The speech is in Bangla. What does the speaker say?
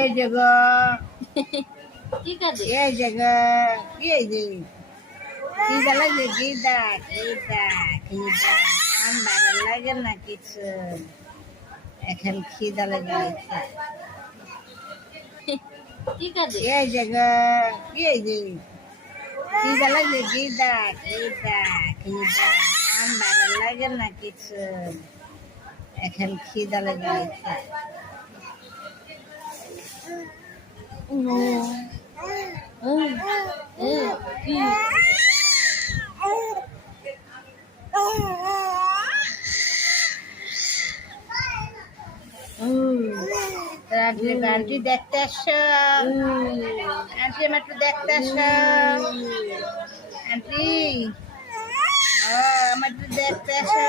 এই যে গো, ঠিক আছে এই যে গো, এই যে খিদা লাগে, খিদা খিদা খিদা আমার ভালো লাগে না কিছু, এখন খিদা লেগে গেছে। ঠিক আছে এই যে গো, এই যে খিদা লাগে, খিদা খিদা খিদা আমার ভালো লাগে না কিছু, এখন খিদা লেগে গেছে। কি আন্টি দেখতে আসো, আন্টি আমার একটু দেখতে আসো, আন্টি ও আমার একটু দেখতে আসো।